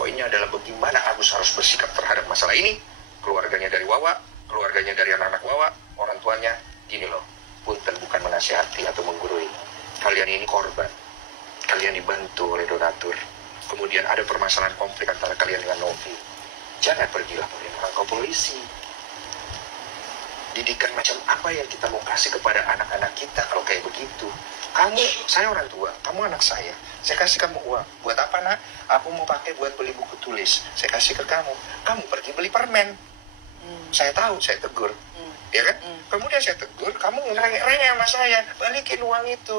poinnya adalah bagaimana Agus harus bersikap terhadap masalah ini. Keluarganya dari Wawa, keluarganya dari anak-anak Wawa, orang tuanya, gini loh, punten bukan menasihati atau menggurui. Kalian ini korban, kalian dibantu oleh donatur. Kemudian ada permasalahan konflik antara kalian dengan Novi. Jangan pergi laporin orang ke polisi. Didikan macam apa yang kita mau kasih kepada anak-anak kita kalau kayak begitu? Kamu, saya orang tua, kamu anak saya kasih kamu uang. Buat apa nak? Aku mau pakai buat beli buku tulis. Saya kasih ke kamu. Kamu pergi beli permen. Saya tahu, saya tegur. Ya kan? Kemudian saya tegur, kamu ngerengek sama saya. Balikin uang itu.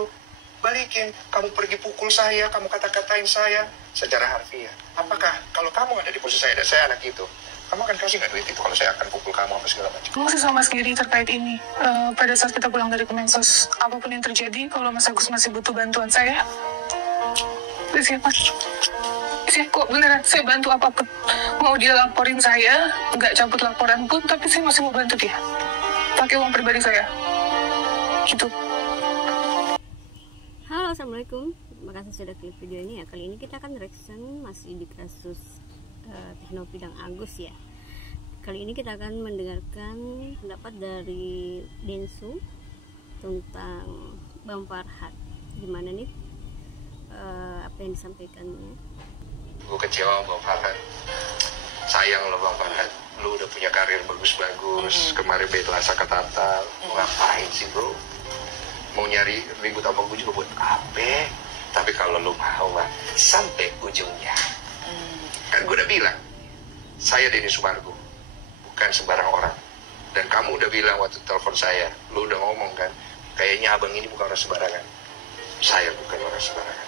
Balikin. Kamu pergi pukul saya, kamu kata-katain saya secara harfiah. Apakah kalau kamu ada di posisi saya dan saya anak itu, kamu akan kasih nggak duit itu kalau saya akan pukul kamu apa segala macam? Masih sama Mas Giri terkait ini. Pada saat kita pulang dari Kemensos, apapun yang terjadi, kalau Mas Agus masih butuh bantuan saya, siapa? Kok beneran saya bantu apapun. Mau dia laporin saya, nggak cabut laporan pun, tapi saya masih mau bantu dia. Pakai uang pribadi saya. Gitu. Halo, assalamualaikum. Terima kasih sudah klik video ini ya. Kali ini kita akan reaction masih di kasus Novi dan Agus ya. Kali ini kita akan mendengarkan pendapat dari Densu tentang Bang Farhad. Gimana nih apa yang disampaikannya? Gue kecewa Bang Farhad. Sayang lo Bang Farhad, lu udah punya karir bagus-bagus. Kemarin bela Sakatata, mau ngapain sih bro? Mau nyari ribut sama gue juga buat apa? Tapi kalau lu mau mah sampai ujungnya. Kan gue udah bilang, saya Denny Sumargo, bukan sembarang orang. Dan kamu udah bilang waktu telepon saya, lu udah ngomong kan, kayaknya abang ini bukan orang sembarangan. Saya bukan orang sembarangan.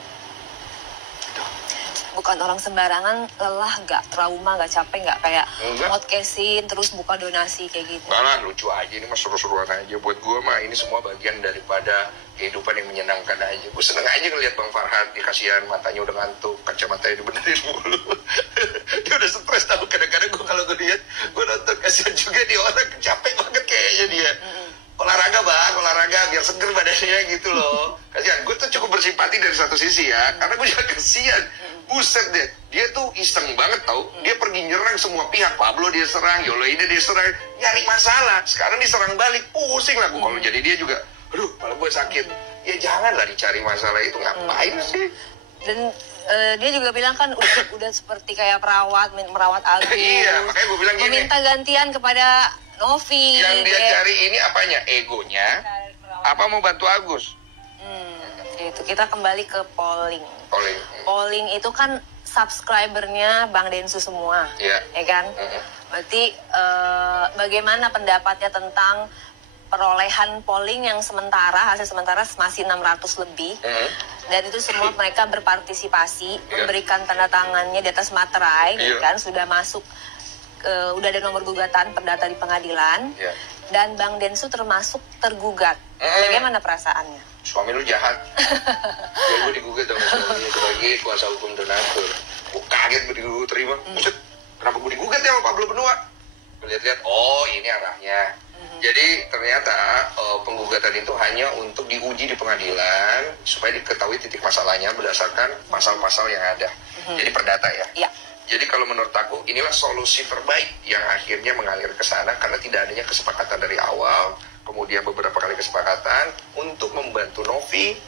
Bukan orang sembarangan, lelah gak, trauma gak, capek gak, kayak podcastin terus buka donasi kayak gitu. Malah lucu aja, ini mah seru-seruan aja. Buat gue mah ini semua bagian daripada kehidupan yang menyenangkan aja. Gue seneng aja ngeliat Bang Farhad, dia kasihan matanya udah ngantuk, kacamatanya dibenerin mulu. Dia udah stres tau, kadang-kadang gue kalau gue lihat, gue nonton kasihan juga dia orang capek banget kayaknya dia. Olahraga bang, olahraga biar seger badannya gitu loh. Kasihan, gue tuh cukup bersimpati dari satu sisi ya, karena gue juga kasihan. Buset deh, dia tuh iseng banget tau. Dia pergi nyerang semua pihak. Pablo dia serang, Yoloida dia serang, nyari masalah. Sekarang diserang balik, pusing lah gue kalau jadi dia juga. Aduh, malah gue sakit. Ya janganlah dicari masalah itu, ngapain sih? Dan dia juga bilang kan udah seperti kayak merawat Agus. Iya, makanya gue bilang gini. Meminta gantian kepada Novi. Yang dia cari ini apanya? Egonya? Apa mau bantu Agus? Itu kita kembali ke polling. Polling itu kan subscribernya Bang Densu semua, ya kan? Berarti bagaimana pendapatnya tentang perolehan polling yang sementara, hasil sementara masih 600 lebih, dan itu semua mereka berpartisipasi, memberikan tanda tangannya di atas materai, kan? Sudah masuk, udah ada nomor gugatan perdata di pengadilan, dan Bang Densu termasuk tergugat. Bagaimana perasaannya? Suami lu jahat. Ya gue digugat sama suaminya sebagai kuasa hukum donatur. Gue kaget gue terima. Maksud, kenapa gue digugat ya sama Pablo Benua? Lihat-lihat, oh ini arahnya. Jadi ternyata penggugatan itu hanya untuk diuji di pengadilan supaya diketahui titik masalahnya berdasarkan pasal-pasal yang ada. Jadi perdata ya. Jadi kalau menurut aku inilah solusi terbaik yang akhirnya mengalir ke sana karena tidak adanya kesepakatan dari awal. Kemudian beberapa kali kesepakatan untuk membantu Novi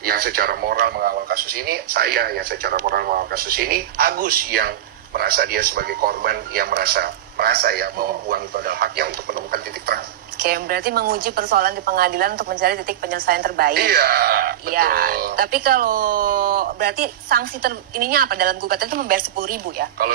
yang secara moral mengawal kasus ini, saya yang secara moral mengawal kasus ini, Agus yang merasa dia sebagai korban yang merasa ya bahwa uang itu adalah haknya untuk menemukan titik terang. Oke, berarti menguji persoalan di pengadilan untuk mencari titik penyelesaian terbaik. Iya, betul. Iya, tapi kalau berarti sanksi ininya apa dalam gugatan itu membayar 10.000 ya? Kalau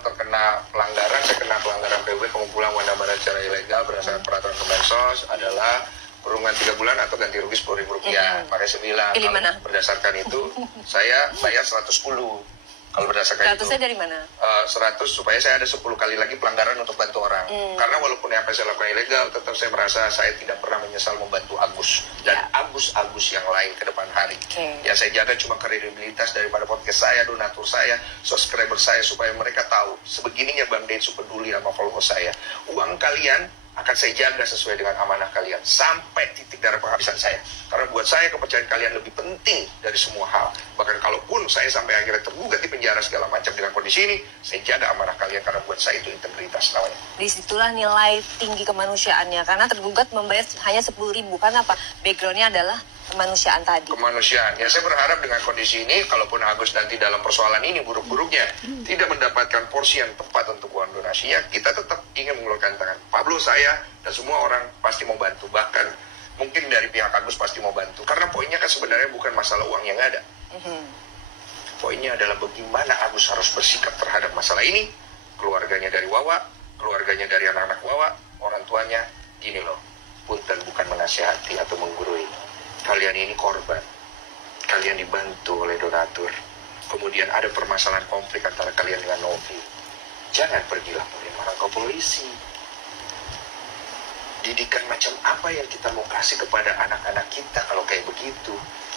terkena pelanggaran, saya kena pelanggaran PUB pengumpulan wanda barang secara ilegal berdasarkan peraturan Kemensos adalah kurungan 3 bulan atau ganti rugi Rp10.000. Makanya saya bilang, berdasarkan itu saya bayar 110. Kalau berdasarkan 100-nya dari mana? 100 supaya saya ada 10 kali lagi pelanggaran untuk bantu orang. Karena walaupun apa yang saya lakukan ilegal, tetap saya merasa saya tidak pernah menyesal membantu Agus. Dan Agus yang lain ke depan hari. Yang saya jaga cuma kredibilitas daripada podcast saya, donatur saya, subscriber saya, supaya mereka tahu sebegininya Bang Densu peduli sama follower saya. Uang kalian akan saya jaga sesuai dengan amanah kalian sampai titik darah penghabisan saya. Karena buat saya kepercayaan kalian lebih penting dari semua hal. Bahkan kalaupun saya sampai akhirnya tergugat di penjara segala macam dengan kondisi ini, saya jaga amanah kalian karena buat saya itu integritas namanya. Disitulah nilai tinggi kemanusiaannya, karena tergugat membayar hanya 10.000. Karena apa? Backgroundnya adalah kemanusiaan tadi. Kemanusiaan. Ya saya berharap dengan kondisi ini, kalaupun Agus nanti dalam persoalan ini buruk-buruknya tidak mendapatkan porsi yang tepat untuk uang donasinya, kita tetap ingin mengeluarkan tangan. Pablo, saya, dan semua orang pasti mau bantu. Bahkan mungkin dari pihak Agus pasti mau bantu. Karena poinnya kan sebenarnya bukan masalah uang yang ada. Poinnya adalah bagaimana Agus harus bersikap terhadap masalah ini. Keluarganya dari Wawa, keluarganya dari anak-anak Wawa, orang tuanya, gini loh. Punten bukan menasihati atau menggurui. Kalian ini korban. Kalian dibantu oleh donatur. Kemudian ada permasalahan konflik antara kalian dengan Novi. Jangan pergi laporin orang ke polisi. Didikan macam apa yang kita mau kasih kepada anak-anak kita kalau kayak begitu?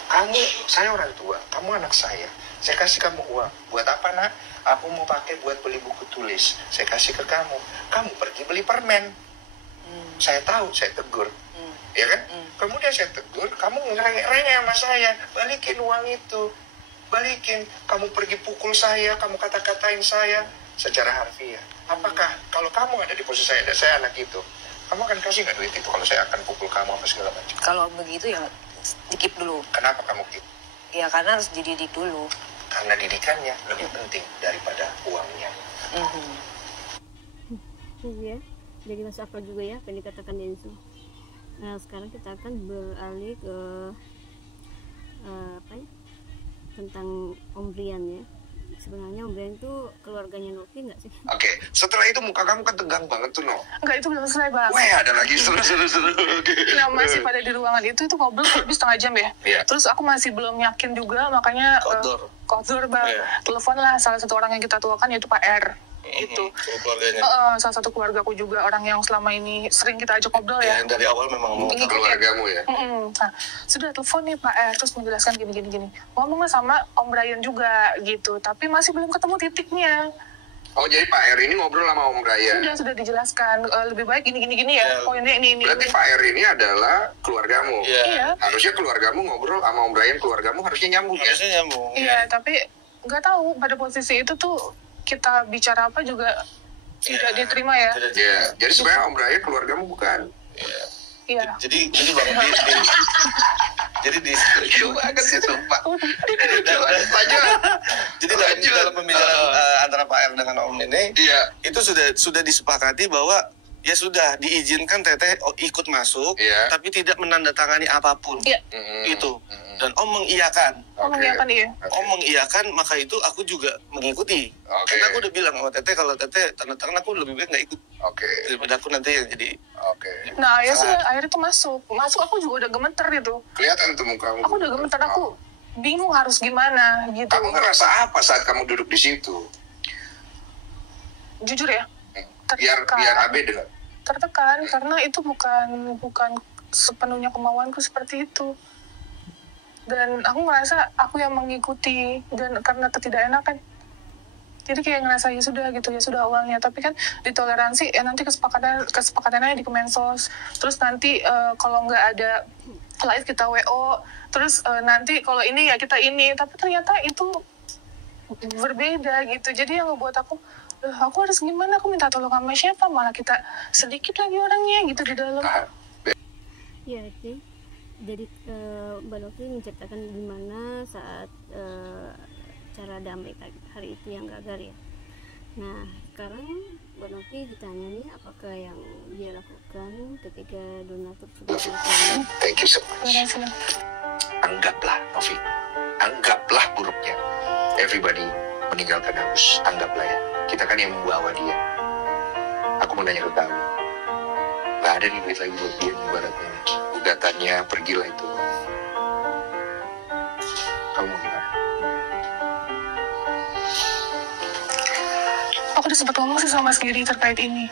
Kamu, saya orang tua, kamu anak saya. Saya kasih kamu uang. Buat apa, nak? Aku mau pakai buat beli buku tulis. Saya kasih ke kamu. Kamu pergi beli permen. Saya tahu, saya tegur. Ya kan? Kemudian saya tegur, kamu ngerengek sama saya. Balikin uang itu. Balikin. Kamu pergi pukul saya, kamu kata-katain saya secara harfiah. Apakah kalau kamu ada di posisi saya dan saya anak itu, kamu akan kasih nggak duit itu kalau saya akan pukul kamu apa segala macam? Kalau begitu ya dikip dulu. Kenapa kamu keep? Ya karena harus dididik dulu. Karena didikannya lebih penting daripada uangnya. Iya, jadi masuk akal juga ya apa yang dikatakan Densu. Nah sekarang kita akan beralih ke tentang Om Brian ya. Sebenarnya Om Brian itu keluarganya Novi nggak sih? Oke, setelah itu muka kamu kan tegang banget tuh, No. Enggak, itu belum selesai, Bang. Wah, ada lagi seru. Nah, masih pada di ruangan itu ngobrol lebih setengah jam ya. Yeah. Terus aku masih belum yakin juga, makanya kotor, Bang. Yeah. Telepon lah salah satu orang yang kita tuakan, yaitu Pak R. Itu salah satu keluargaku juga, orang yang selama ini sering kita ajak ngobrol ya. Dari awal memang mau keluargamu ya. Nah, sudah telepon nih Pak R, terus menjelaskan gini. Ngomongnya sama Om Brian juga gitu, tapi masih belum ketemu titiknya. Oh, jadi Pak R ini ngobrol sama Om Brian. Sudah dijelaskan, lebih baik gini ya. Poinnya ini. Berarti Pak R ini adalah keluargamu. Iya. Harusnya keluargamu ngobrol sama Om Brian, keluargamu harusnya nyambung ya. Iya, tapi nggak tahu pada posisi itu tuh kita bicara apa juga tidak diterima ya. Iya. Jadi sebenarnya Om Brian keluargamu bukan. Iya. Jadi Bang jadi di banget sih sumpah. Jadi dalam pembicaraan antara Pak R dengan Om ini, itu sudah disepakati bahwa ya sudah diizinkan Teteh ikut masuk, tapi tidak menandatangani apapun. Itu. Dan Om mengiyakan. Om mengiyakan, maka itu aku juga mengikuti. Karena aku udah bilang sama Teteh, kalau Teteh tanda tangan aku lebih baik nggak ikut. Daripada aku nanti yang jadi. Nah, ya sudah akhirnya tuh masuk aku juga udah gemeter gitu. Kelihatan tuh mukamu. Aku udah gemeter, aku bingung harus gimana gitu. Kamu ngerasa apa saat kamu duduk di situ? Jujur ya, biar Abe dengar. Tertekan karena itu bukan sepenuhnya kemauanku seperti itu. Dan aku ngerasa aku yang mengikuti, dan karena ketidakenakan. Jadi kayak ngerasa ya sudah awalnya, tapi kan ditoleransi nanti kesepakatannya di Kemensos. Terus nanti kalau nggak ada live kita WO, terus nanti kalau ini ya kita ini, tapi ternyata itu berbeda gitu. Jadi yang ngebuat aku harus gimana, aku minta tolong sama siapa, malah kita sedikit lagi orangnya gitu di dalam. Ya, oke. Jadi Mbak Novi menceritakan gimana saat cara damai hari itu yang gagal ya. Nah sekarang Mbak Novi ditanya nih, apakah yang dia lakukan ketika donatur sudah selesai? Thank you so much. Anggaplah Novi, anggaplah buruknya everybody meninggalkan Agus, anggaplah ya, kita kan yang membawa dia. Aku mau nanya ke kamu, gak ada nih duit lagi buat dia ibaratnya. Gugatannya pergilah itu. Kamu gimana? Aku udah sempat ngomong sih sama Mas Giri terkait ini.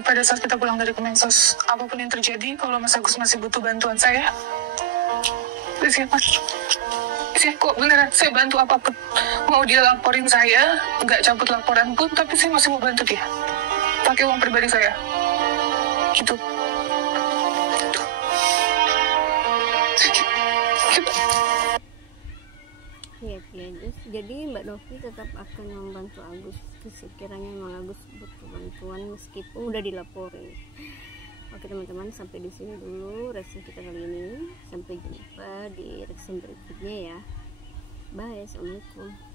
Pada saat kita pulang dari Kemensos, apapun yang terjadi, kalau Mas Agus masih butuh bantuan saya, siapa? Kok beneran saya bantu apapun. Mau dia laporin saya, nggak cabut laporan pun, tapi saya masih mau bantu dia. Pakai uang pribadi saya. gitu. Ya, jadi Mbak Novi tetap akan membantu Agus sekiranya memang Agus butuh bantuan meskipun udah dilaporin. Oke teman-teman, sampai di sini dulu reaksi kita kali ini. Sampai jumpa di reaksi berikutnya ya. Bye, assalamualaikum.